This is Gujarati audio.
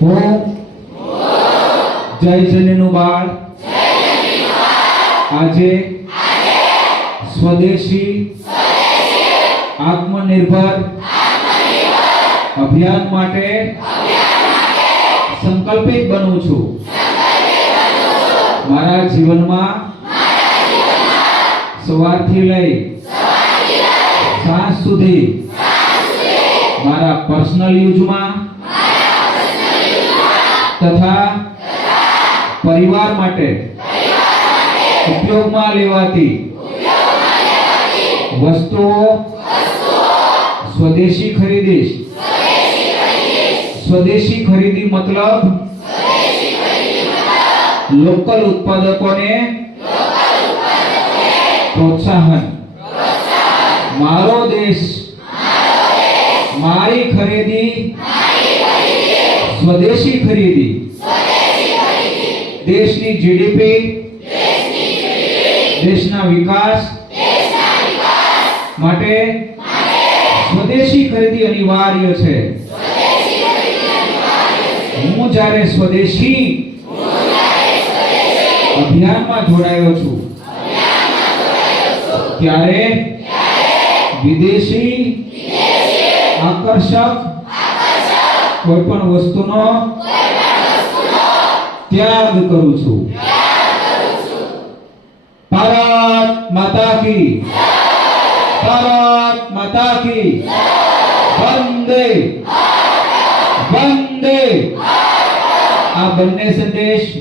હું. જય જનનું બાળ. આજે સ્વદેશી આત્મનિર્ભર અભિયાન માટે સંકલ્પિત બનું છું. મારા જીવનમાં સવારથી લઈ સાંજ સુધી મારા પર્સનલ યુઝમાં તથા પરિવાર માટે ઉપયોગમાં લેવાતી વસ્તુઓ સ્વદેશી ખરીદી. સ્વદેશી ખરીદી મતલબ લોકલ ઉત્પાદકોને પ્રોત્સાહન. મારો દેશ, મારી ખરીદી સ્વદેશી ખરીદી. દેશની જીડીપી દેશના વિકાસ માટે સ્વદેશી ખરીદી અનિવાર્ય છે. હું જ્યારે સ્વદેશી અભિયાનમાં જોડાયો છું, ત્યારે વિદેશી આકર્ષક કોઈ પણ વસ્તુનો ત્યાગ કરું છું. ભારત માતા કી. ભારત માતા કી. વંદે. વંદે. આ બંને સંદેશ